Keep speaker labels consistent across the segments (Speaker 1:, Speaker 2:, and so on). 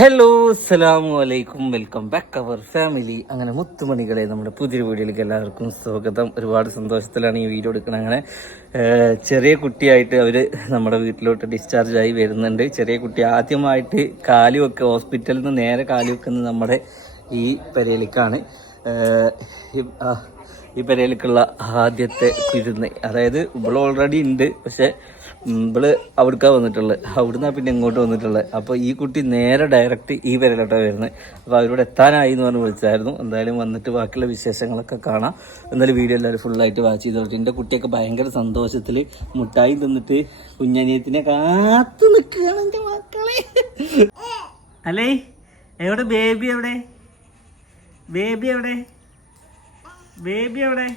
Speaker 1: Hello അസ്സലാമു അലൈക്കും welcome back അവർ family അങ്ങനെ മുത്തുമണികളെ നമ്മുടെ പുതിയ വീഡിയോയിലേക്ക് എല്ലാവർക്കും സ്വാഗതം. ഒരുപാട് സന്തോഷത്തിലാണ് ഈ വീഡിയോ എടുക്കുന്നത്. അങ്ങനെ ചെറിയ കുട്ടിയായിട്ട് അവർ നമ്മുടെ വീട്ടിലോട്ട് ഡിസ്ചാർജ് ആയി വരുന്നുണ്ട്. ചെറിയ കുട്ടി ആദ്യമായിട്ട് കാലി വെക്കുക ഹോസ്പിറ്റലിൽ നിന്ന് നേരെ കാലി വെക്കുന്നത് നമ്മുടെ ഈ പെരയിലേക്കാണ്. ഏഹ്, ഈ- പരേലിക്കുള്ള ആദ്യത്തെ കുരുന്ന്. അതായത് ഇവിടെ ഓൾറെഡി ഉണ്ട്. പക്ഷെ ഇവൾ അവിടുക്ക വന്നിട്ടുള്ളത് അവിടുന്ന് പിന്നെ ഇങ്ങോട്ട് വന്നിട്ടുള്ളത് അപ്പോൾ ഈ കുട്ടി നേരെ ഡയറക്റ്റ് ഈ പെരയിലോട്ടാണ് വരുന്നത് അപ്പോൾ അവരോട് എത്താനായി എന്ന് പറഞ്ഞ് വിളിച്ചായിരുന്നു. എന്തായാലും വന്നിട്ട് ബാക്കിയുള്ള വിശേഷങ്ങളൊക്കെ കാണാം. എന്നാലും വീഡിയോ എല്ലാവരും ഫുള്ളായിട്ട് വാച്ച് ചെയ്തോട്ടെ എന്റെ കുട്ടിയൊക്കെ ഭയങ്കര സന്തോഷത്തിൽ മുട്ടായി തിന്നിട്ട് കുഞ്ഞനിയത്തിനെ കാത്തു നിൽക്കുകയാണ് എന്റെ മക്കളെ. അല്ലേ? എവിടെ? ബേബി എവിടെ? ബേബി എവിടെ? ബേബി എവിടെ?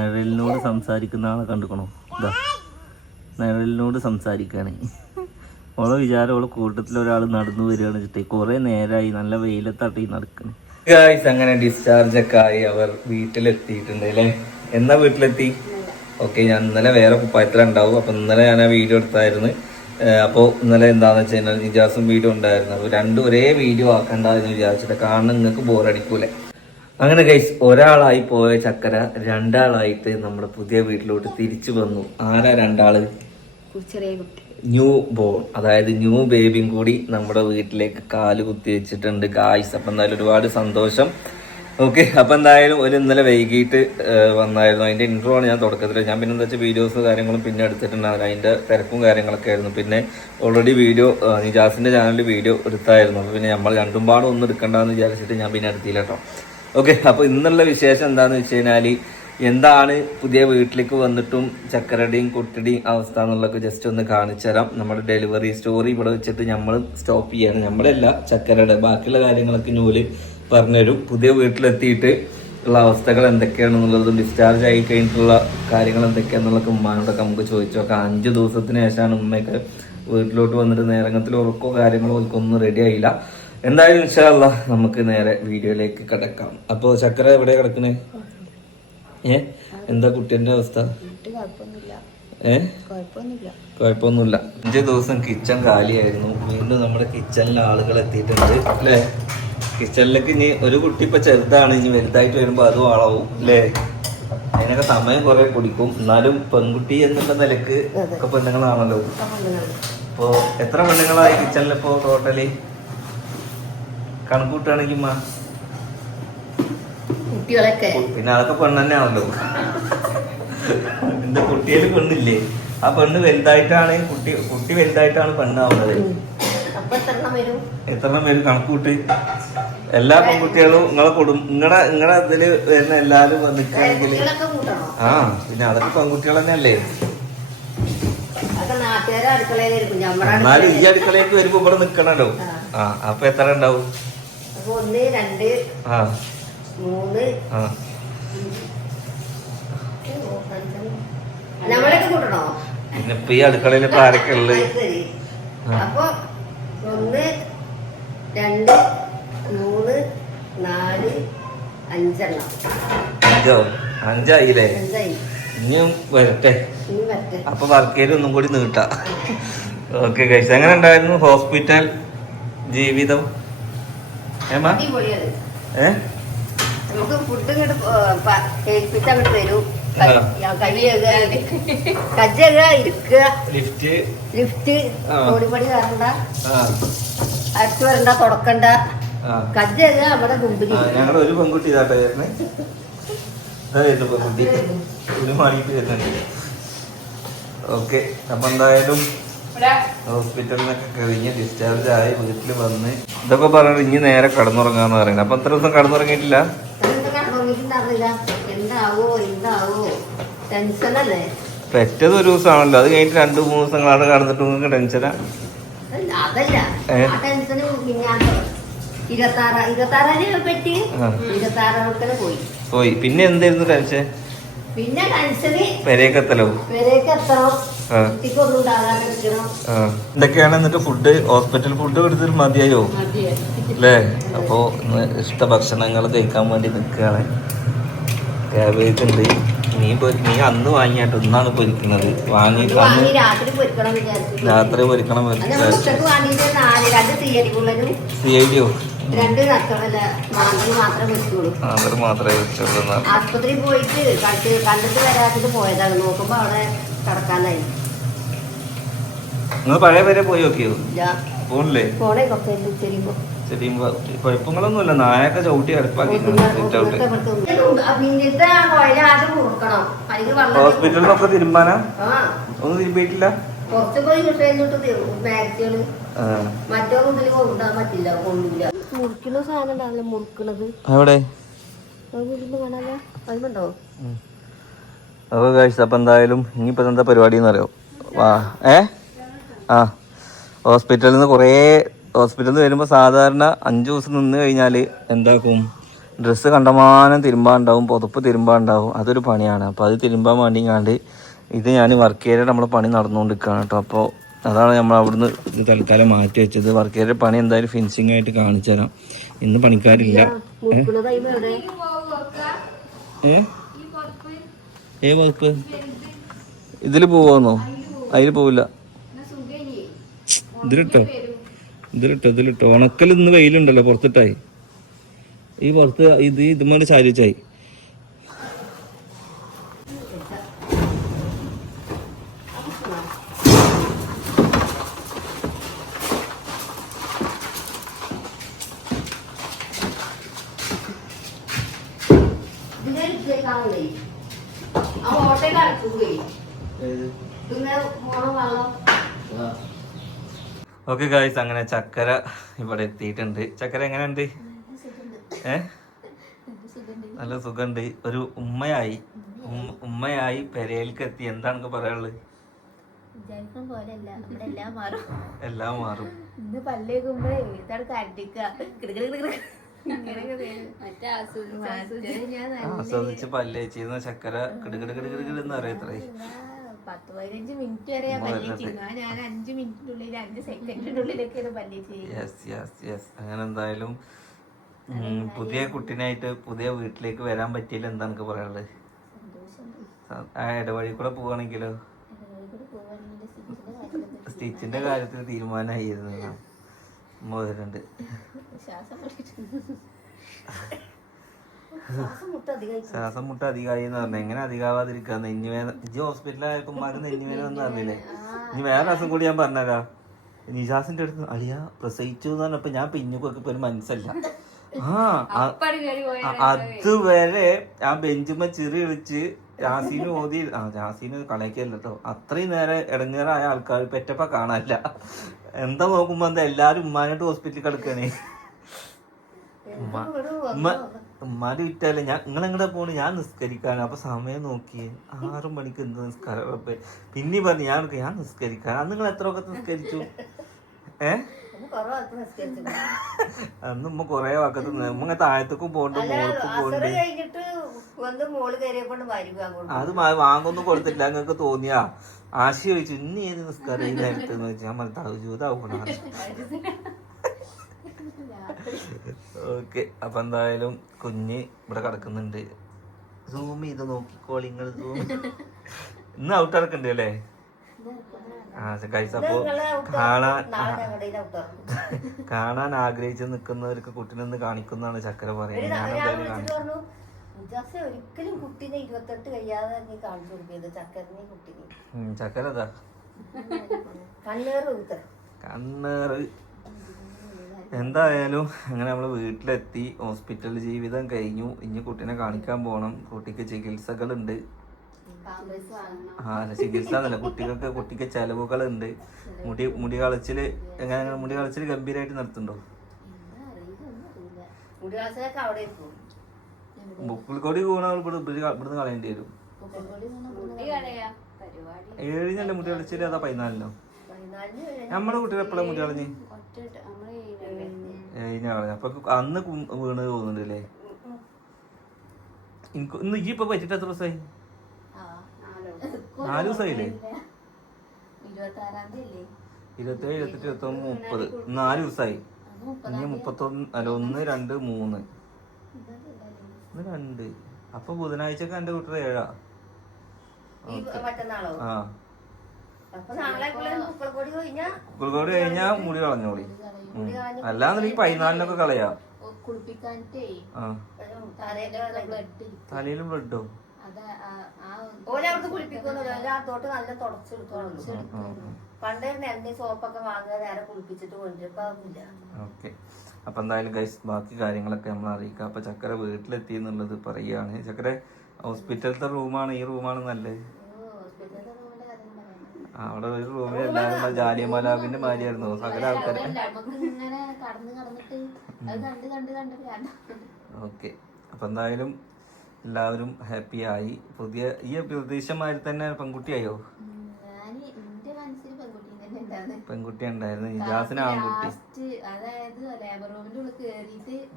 Speaker 1: നിഴലിനോട് സംസാരിക്കുന്ന ആളെ കണ്ടുക്കണോ? ഇതാ നിഴലിനോട് സംസാരിക്കുകയാണ് ഓളെ വിചാരം ഓളെ കൂട്ടത്തിൽ ഒരാൾ നടന്നു വരികയാണ് വെച്ചിട്ട് കുറെ നേരമായി നല്ല വെയിലത്താട്ടി ഗൈസ് അങ്ങനെ ഡിസ്ചാർജ് ഒക്കെ ആയി അവർ വീട്ടിലെത്തിയിട്ടുണ്ട് അല്ലേ? എന്നാ വീട്ടിലെത്തി? ഓക്കെ ഞാൻ ഇന്നലെ വേറെ കുപ്പായത്തിലുണ്ടാവും അപ്പൊ ഇന്നലെ ഞാൻ ആ വീഡിയോ എടുത്തായിരുന്നു. അപ്പോൾ ഇന്നലെ എന്താണെന്ന് വെച്ച് കഴിഞ്ഞാൽ നിജാസും വീഡിയോ ഉണ്ടായിരുന്നു. അപ്പോൾ രണ്ടും ഒരേ വീഡിയോ ആക്കണ്ട എന്ന് വിചാരിച്ചിട്ട് കാരണം നിങ്ങൾക്ക് ബോറടിക്കൂലേ അങ്ങനെ ഗൈസ് ഒരാളായി പോയ ചക്കര രണ്ടാളായിട്ട് നമ്മുടെ പുതിയ വീട്ടിലോട്ട് തിരിച്ചു വന്നു. ആരാ
Speaker 2: രണ്ടാൾ?
Speaker 1: ന്യൂ ബോൺ അതായത് ന്യൂ ബേബിയും കൂടി നമ്മുടെ വീട്ടിലേക്ക് കാൽ കുത്തി വെച്ചിട്ടുണ്ട്. ഗായ്സ് അപ്പം എന്തായാലും ഒരുപാട് സന്തോഷം. ഓക്കെ അപ്പം എന്തായാലും ഒരു ഇന്നലെ വൈകിട്ട് വന്നായിരുന്നു. അതിന്റെ ഇൻട്രോ ആണ് ഞാൻ തുടക്കത്തിൽ ഞാൻ പിന്നെ എന്താ വെച്ചാൽ വീഡിയോസ് കാര്യങ്ങളും പിന്നെ എടുത്തിട്ടുണ്ടായിരുന്നു അതിന്റെ തിരക്കും കാര്യങ്ങളൊക്കെ ആയിരുന്നു. പിന്നെ ഓൾറെഡി വീഡിയോ നിജാസിന്റെ ചാനലിൽ വീഡിയോ എടുത്തായിരുന്നു. അപ്പോൾ പിന്നെ നമ്മൾ രണ്ടും പാടും ഒന്നും എടുക്കണ്ടെന്ന് വിചാരിച്ചിട്ട് ഞാൻ പിന്നെ എടുത്തില്ല കേട്ടോ ഓക്കെ അപ്പോൾ ഇന്നുള്ള വിശേഷം എന്താണെന്ന് വെച്ച് കഴിഞ്ഞാൽ എന്താണ് പുതിയ വീട്ടിലേക്ക് വന്നിട്ടും ചക്കരടിയും കുട്ടിടിയും അവസ്ഥ എന്നുള്ളതൊക്കെ ജസ്റ്റ് ഒന്ന് കാണിച്ചു തരാം. നമ്മുടെ ഡെലിവറി സ്റ്റോറി ഇവിടെ വെച്ചിട്ട് നമ്മൾ സ്റ്റോപ്പ് ചെയ്യാണ്. നമ്മളല്ല ചക്കരയുടെ ബാക്കിയുള്ള കാര്യങ്ങളൊക്കെ നൂൽ പറഞ്ഞുതരും. പുതിയ വീട്ടിലെത്തിയിട്ട് ഉള്ള അവസ്ഥകൾ എന്തൊക്കെയാണെന്നുള്ളതും ഡിസ്ചാർജ് ആയി കഴിഞ്ഞിട്ടുള്ള കാര്യങ്ങൾ എന്തൊക്കെയാണെന്നുള്ളതൊക്കെ ഉമ്മാനോടൊക്കെ നമുക്ക് ചോദിച്ചു നോക്കാം. അഞ്ച് ദിവസത്തിന് ശേഷമാണ് ഉമ്മയൊക്കെ വീട്ടിലോട്ട് വന്നിട്ട് നേരങ്ങത്തിൽ ഉറക്കോ കാര്യങ്ങളോ ഒന്നും റെഡി ആയില്ല. എന്തായാലും ഇൻഷാല്ല നമുക്ക് നേരെ വീഡിയോയിലേക്ക് കിടക്കാം. അപ്പോൾ ചക്കര എവിടെ കിടക്കണേ? ഏ? എന്താ കുട്ടീന്റെ അവസ്ഥ? ഏ?
Speaker 2: കുഴപ്പമൊന്നുമില്ല.
Speaker 1: അഞ്ച് ദിവസം കിച്ചൺ കാലിയായിരുന്നു. വീണ്ടും നമ്മുടെ കിച്ചണിൽ ആളുകൾ എത്തിയിട്ടുണ്ട്. അല്ലേ? കിച്ചണിലേക്ക് ഇനി ഒരു കുട്ടി ഇപ്പൊ ചെറുതാണ്. ഇനി വലുതായിട്ട് വരുമ്പോൾ അതും ആളാവും. അല്ലേ? അതിനൊക്കെ സമയം കുറെ കുടിക്കും എന്നാലും പെൺകുട്ടി എന്നുള്ള നിലയ്ക്ക് ഒക്കെ പെണ്ണുങ്ങളാണല്ലോ. ഇപ്പോ എത്ര പെണ്ണുങ്ങളായി കിച്ചണിൽ ഇപ്പോ ടോട്ടലി? കണക്കൂട്ടുകയാണെങ്കിൽ ഉമ്മ.
Speaker 2: കുട്ടികളൊക്കെ.
Speaker 1: പിന്നെ അതൊക്കെ പെണ്ണ് എന്റെ കുട്ടിയിൽ പെണ്ണില്ലേ? ആ പെണ്ണ് വലുതായിട്ടാണ് കുട്ടി കുട്ടി വലുതായിട്ടാണ് പെണ്ണാവുന്നത്.
Speaker 2: എത്ര
Speaker 1: പേര് കണക്കൂട്ടി. എല്ലാ പെൺകുട്ടികളും നിങ്ങളെ കൊടുക്കും നിങ്ങളെ നിങ്ങളെ ഇതിൽ വരുന്ന എല്ലാരും
Speaker 2: വന്നിട്ടാണെങ്കിൽ
Speaker 1: ആ പിന്നെ അതൊക്കെ പെൺകുട്ടികൾ തന്നെയല്ലേ? എന്നാലും ഈ അടുക്കളയിലേക്ക് വരുമ്പോ ഇവിടെ നിക്കണല്ലോ. ആ അപ്പൊ എത്ര ഉണ്ടാവും?
Speaker 2: ഒന്ന് രണ്ട് മൂന്ന്. നമ്മളൊക്കെ കൂട്ടണോ?
Speaker 1: പിന്നെ ഇപ്പൊ ഈ അടുക്കളയിൽ ഇപ്പൊ ആരൊക്കെ ഉള്ളത്
Speaker 2: അപ്പൊ ഒന്ന് രണ്ട് മൂന്ന് നാല് അഞ്ചെണ്ണം.
Speaker 1: അഞ്ചോ? അഞ്ചായില്ലേ?
Speaker 2: അഞ്ചായി.
Speaker 1: ഇനിയും വരട്ടെ. അപ്പൊ വർക്കേരി ഒന്നും കൂടി നീട്ടാ. ഓക്കെ കഴിച്ചു എങ്ങനെ ഉണ്ടായിരുന്നു? ഹോസ്പിറ്റൽ ജീവിതം? ഏമാ
Speaker 2: അടിപൊളിയാണ്
Speaker 1: ഏ?
Speaker 2: നമുക്ക് ഫുഡ് ഇങ്ങോട്ട് ഏൽപ്പിച്ച് അങ്ങോട്ട് തരും
Speaker 1: ആ.
Speaker 2: കഴിയുക കജ്ജക ഇരിക്കുക
Speaker 1: ലിഫ്റ്റ്?
Speaker 2: ലിഫ്റ്റ്
Speaker 1: ആ.
Speaker 2: ഓടിപ്പടി കയറണ്ട
Speaker 1: ആ.
Speaker 2: അരച്ചു വരണ്ട തുടക്കണ്ട.
Speaker 1: ആ.
Speaker 2: കജ്ജക നമ്മുടെ മുമ്പിൽ
Speaker 1: ഞങ്ങളുടെ ഒരു പെൺകുട്ടി ഇതാട്ടെ പെൺകുട്ടി. ഒരു വരുന്നുണ്ട്. ഓക്കെ അപ്പൊ എന്തായാലും ഹോസ്പിറ്റലിൽ നിന്നൊക്കെ കഴിഞ്ഞ് ഡിസ്ചാർജ് ആയി വീട്ടിൽ വന്ന്. ഇതൊക്കെ പറഞ്ഞിട്ട് ഇനി നേരെ കടന്നുറങ്ങാന്ന് പറയുന്നത്. അപ്പൊ എത്ര ദിവസം കടന്നുറങ്ങിയിട്ടില്ല? പെറ്റത് ഒരു ദിവസമാണല്ലോ. അത് കഴിഞ്ഞിട്ട് രണ്ടു മൂന്ന് ദിവസങ്ങളാണ് കടന്നിട്ട് നിങ്ങൾക്ക് ടെൻഷനാ?
Speaker 2: പോയി.
Speaker 1: പിന്നെ എന്തായിരുന്നു ടെൻഷൻ?
Speaker 2: പിന്നെ
Speaker 1: പെരേക്കെത്തലോ പെരേക്കെത്തലോ എന്തൊക്കെയാണ് എന്നിട്ട് ഫുഡ് ഹോസ്പിറ്റൽ ഫുഡ് കൊടുത്തിട്ട് മതിയായോ? അല്ലേ? അപ്പോ ഇന്ന് ഇഷ്ട ഭക്ഷണങ്ങൾ കഴിക്കാൻ വേണ്ടി നിൽക്കുകയാണ്. ക്യാബേജ് ഉണ്ട്. നീ നീ അന്ന് വാങ്ങിയാട്ടോ. ഇന്നാണ് പൊരിക്കുന്നത്. വാങ്ങി
Speaker 2: രാത്രി പൊരിക്കണം സിഐഡിയോ മാത്രമേ
Speaker 1: മാത്രമേ വെച്ചുള്ളൂ
Speaker 2: ആസ്പത്രിയിൽ പോയിട്ട് കണ്ടിട്ട് വരാത്തിട്ട് പോയതാണ്. നോക്കുമ്പോ അവിടെ കിടക്കാനായി.
Speaker 1: നിങ്ങൾ പഴയ പേരെ പോയി നോക്കിയോ?
Speaker 2: ഇല്ല.
Speaker 1: പോണില്ലേ കുഴപ്പങ്ങളൊന്നുമില്ല. നായൊക്കെ ചവിട്ടി അടുപ്പാക്കി നിന്നൊക്കെ തിരുമ്പാനാ ഒന്നും തിരുമ്പിയിട്ടില്ല
Speaker 2: അപ്പൊ സാധനം ഉണ്ടാവില്ല മുറുക്കണത്?
Speaker 1: എവിടെ? അപ്പോൾ അപ്പം എന്തായാലും ഇനിയിപ്പോൾ എന്താ പരിപാടി എന്നറിയോ? വാ. ഏ? ആ ഹോസ്പിറ്റലിൽ നിന്ന് കുറേ ഹോസ്പിറ്റലിൽ നിന്ന് വരുമ്പോൾ സാധാരണ അഞ്ച് ദിവസം നിന്ന് കഴിഞ്ഞാൽ എന്താക്കും ഡ്രസ്സ് കണ്ടമാനം തിരുമ്പാണ്ടാവും പുതപ്പ് തിരുമ്പാണ്ടാവും അതൊരു പണിയാണ്. അപ്പോൾ അത് തിരുമ്പാൻ വേണ്ടി കണ്ട് ഇത് ഞാൻ വർക്ക് ഏരിയ നമ്മൾ പണി നടന്നുകൊണ്ടിരിക്കുകയാണ് കേട്ടോ അപ്പോൾ അതാണ് നമ്മൾ അവിടുന്ന് ഇത് തൽക്കാലം മാറ്റി വെച്ചത്. വർക്ക് ഏരിയ പണി എന്തായാലും ഫിനിഷിംഗ് ആയിട്ട് കാണിച്ചു തരാം. ഇന്ന് പണിക്കാരില്ല. ഏ? വകുപ്പ് ഇതിൽ പോവാന്നോ? അതിൽ പോവില്ല. ഇതിലിട്ടോ? ഇതിലിട്ടോ ഇതിലിട്ടോ. ഉണക്കൽ ഇന്ന് വെയിലുണ്ടല്ലോ പുറത്തിട്ടായി. ഈ പുറത്ത് ഇത് ഇതുമാതിരി ചാരിച്ചായി
Speaker 2: ആ ഓട്ടയിൽ അടക്കുകയെ പിന്നെ പോണ വെള്ളം?
Speaker 1: ഓക്കെ ഗായ്സ് അങ്ങനെ ചക്കര ഇവിടെ എത്തിയിട്ടുണ്ട്. ചക്കര എങ്ങനെയുണ്ട്? ഏ? നല്ല സുഖമുണ്ട്. ഒരു ഉമ്മയായി. ഉമ്മയായി പെരയിലേക്ക് എത്തി. എന്താണ് പറയാനുള്ളത്?
Speaker 2: എല്ലാം മാറും.
Speaker 1: ആസ്വദിച്ച് പല്ലേ
Speaker 2: ഇന്ന് പല്ലേക്കുമ്പോ
Speaker 1: ആസ്വദിച്ച് പല്ലേച്ചിരുന്ന ചക്കര കിടുകിടുകിടുകിടുന്ന് അറിയത്രേ
Speaker 2: പത്ത് പതിനഞ്ച് മിനിറ്റ് വരെ ഞാൻ പല്ലിച്ചിരുന്നു ആ ഞാൻ അഞ്ച് മിനിറ്റിനുള്ളിൽ അഞ്ച് സെക്കൻഡിന്റെ
Speaker 1: യെസ് യെസ് യെസ് അങ്ങനെ എന്തായാലും പുതിയ കുട്ടീനായിട്ട് പുതിയ വീട്ടിലേക്ക് വരാൻ പറ്റിയില്ല എന്താ എനിക്ക് പറയാനുള്ളത്? ആ ഇടവഴി കൂടെ പോവാണെങ്കിലോ? സ്റ്റിച്ചിന്റെ കാര്യത്തിൽ തീരുമാനമായിരുന്നു. മോഹരണ്ട്
Speaker 2: ശ്വാസം ശ്വാസം മുട്ട
Speaker 1: അധികമായി എന്ന് പറഞ്ഞു. എങ്ങനെ അധികാവാതിരിക്കുക നെഞ്ഞുവേദന ഹോസ്പിറ്റലായപ്പോ മരുന്ന് നെഞ്ഞുവേദന ഒന്നും പറഞ്ഞില്ലേ ഇനി വേറെ രസം കൂടി ഞാൻ പറഞ്ഞാ നിജാസിന്റെ അടുത്ത് അളിയ പ്രസവിച്ചു എന്ന് പറഞ്ഞപ്പോ ഞാൻ പിന്നുകൊക്കെ ഇപ്പൊ ഒരു മനസ്സല്ല. ആ, അതുവരെ ആ ബെഞ്ചുമ്മ ചിറി വിളിച്ച് ജാസീന് ഓതി ആ ജാസീന് കളയക്കല്ലോ കേട്ടോ അത്രയും നേരം ഇടങ്ങേറായ ആൾക്കാർ പെറ്റപ്പ കാണാനില്ല. എന്താ നോക്കുമ്പോ എന്താ എല്ലാരും ഉമ്മാനായിട്ട് ഹോസ്പിറ്റലിൽ കിടക്കണേ. ഉമ്മ ഉമ്മ ഉമ്മാന്റെ വിറ്റാലേ ഞാൻ നിങ്ങൾ എങ്ങടെ പോണ്? ഞാൻ നിസ്കരിക്കാണ് അപ്പൊ സമയം നോക്കി ആറു മണിക്ക് എന്ത് നിസ്കാരം? പിന്നെ പറഞ്ഞു ഞാൻ ഞാൻ നിസ്കരിക്കാൻ അന്ന് നിങ്ങൾ എത്ര ഒക്കെ നിസ്കരിച്ചു? ഏ? അന്ന് ഉമ്മ കൊറേ വാക്കത്ത് ഉമ്മ താഴത്തേക്കും പോണ്ട് മോൾക്കും പോണ്ട്.
Speaker 2: അങ്ങോട്ട്?
Speaker 1: അത് വാങ്ങൊന്നും കൊടുത്തില്ല നിങ്ങൾക്ക് തോന്നിയാ? ആശ ചോദിച്ചു ഇന്ന് ഏത് നിസ്കാരം? ഈ നേരത്ത് എന്ന് വെച്ചാൽ ഞാൻ പറഞ്ഞു തൗജൂതാവണം ഓക്കെ അപ്പൊ എന്തായാലും കുഞ്ഞ് ഇവിടെ കിടക്കുന്നുണ്ട്. സൂം ചെയ്ത് നോക്കിക്കോളി നിങ്ങൾ സൂം ഇന്ന് ഔട്ട് ഇറക്കുന്നുണ്ട് അല്ലേ? ആ കഴിച്ച അപ്പോ കാണാൻ. കാണാൻ ആഗ്രഹിച്ച് നിൽക്കുന്നവർക്ക് കുട്ടിനൊന്ന് കാണിക്കുന്നതാണ് ചക്കര പറയുന്നത്. ഞാൻ എന്തായാലും
Speaker 2: ഒരിക്കലും കുട്ടീനെ ഇരുപത്തെട്ട് കഴിയാതെ നീ കാണിച്ചു കൊടുക്കരുത്. ചക്കരനെ കുട്ടീനെ
Speaker 1: ഉം, ചക്കര അതാ
Speaker 2: കണ്ണേറ് ഊത്തർ
Speaker 1: കണ്ണേറ്. എന്തായാലും അങ്ങനെ നമ്മൾ വീട്ടിലെത്തി. ഹോസ്പിറ്റൽ ജീവിതം കഴിഞ്ഞു. ഇനി കുട്ടീനെ കാണിക്കാൻ പോകണം കുട്ടിക്ക് ചികിത്സകളുണ്ട്. ആ ചികിത്സ എന്നല്ല കുട്ടികൾക്ക് കുട്ടിക്ക് ചെലവുകളുണ്ട്. മുടി മുടി കളച്ചിൽ എങ്ങനെ മുടി കളച്ചിൽ ഗംഭീരമായിട്ട്
Speaker 2: നിർത്തുന്നുണ്ടോ ഇരിക്കും.
Speaker 1: പുക്കിൾക്കൊടി കൂണ ഇവിടുന്ന് കളയേണ്ടി വരും. ഏഴിനല്ലേ മുടി കളച്ചിൽ? അതാ പതിനാലിനോ? നമ്മുടെ കുട്ടികൾ എപ്പോഴാണ് മുടി കളഞ്ഞ്? കളഞ്ഞ അപ്പൊ അന്ന് വീണ് പോകുന്നുണ്ടല്ലേ എനിക്ക് ഇന്ന് ഈ ഇപ്പൊ പറ്റിട്ട് എത്ര ദിവസമായി
Speaker 2: നാലോ
Speaker 1: ദിവസമായില്ലേ
Speaker 3: അല്ലേ
Speaker 1: ഇരുപത്തേഴ് ഇരുപത്തെട്ട് ഇരുപത്തൊന്ന് മുപ്പത്. നാല് ദിവസമായി ഇനി മുപ്പത്തൊന്ന് അല്ല ഒന്ന് രണ്ട് മൂന്ന്. ഒന്ന് രണ്ട്. അപ്പൊ ബുധനാഴ്ചക്ക് എന്റെ കുട്ടിയുടെ ഏഴാ. ആ
Speaker 2: അപ്പൊ നാളേക്കുള്ള മുപ്പളക്കൊടി കഴിഞ്ഞാ
Speaker 1: കുളിക്കോട് കഴിഞ്ഞാ മുടി കളഞ്ഞോളി. അല്ലാന്നുണ്ടെങ്കിൽ പതിനാലിനൊക്കെ കളയാം. തലയിലും ബ്ലഡോ?
Speaker 2: നല്ല തുടച്ചെടുത്തോളൂ പണ്ടായിരുന്നു എണ്ണ സോപ്പൊക്കെ വാങ്ങുക നേരെ കുളിപ്പിച്ചിട്ട്
Speaker 1: ഓക്കെ. അപ്പൊ എന്തായാലും ഗൈസ് ബാക്കി കാര്യങ്ങളൊക്കെ നമ്മൾ അറിയിക്കാം. അപ്പൊ ചക്കര വീട്ടിലെത്തി എന്നുള്ളത് പറയാണ്. ചക്കര ഹോസ്പിറ്റലത്തെ റൂമാണ് ഈ റൂമാണ് നല്ലത്
Speaker 3: ഹോസ്പിറ്റലിലെ റൂമിന്റെ കഥ പറയുന്നത്
Speaker 1: ആ, അവിടെ ഒരു റൂമിൽ എല്ലാവരും ജാലിയമാലാവിന്റെ മാതിരിയായിരുന്നു സകല
Speaker 3: ആൾക്കാരെ.
Speaker 1: ഓക്കെ. അപ്പൊ എന്തായാലും എല്ലാവരും ഹാപ്പി ആയി പുതിയ ഈ പ്രതീക്ഷമാതിരി തന്നെ പെൺകുട്ടിയായോ?
Speaker 3: പെൺകുട്ടി
Speaker 1: ഉണ്ടായിരുന്നു. ഇജാസിന് ആൺകുട്ടി.
Speaker 3: അതായത്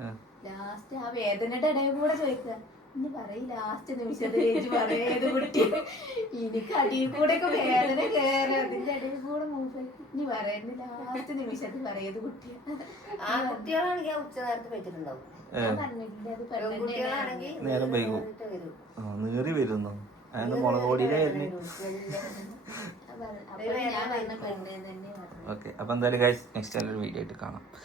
Speaker 1: ആ.
Speaker 3: വേദനയുടെ ഇടയിൽ കൂടെ ചോദിക്കുക. എനിക്ക് അടിയിൽ കൂടെ ഒക്കെ വേദന കയറി. അതിന്റെ ഇടയിൽ കൂടെ മൂപ്പ് ഇനി ലാസ്റ്റ് നിമിഷത്തിൽ പറയത്
Speaker 2: ഉച്ച നേരത്ത് വെച്ചിട്ടുണ്ടാവും
Speaker 1: നേരം വൈകും. നീറി വരുന്നു. അയാൾ മുളക് പൊടിയിലെ വരുന്നു ഓക്കെ. അപ്പൊ എന്തായാലും ഗൈസ് നെക്സ്റ്റ് ഒരു വീഡിയോ ആയിട്ട് കാണാം.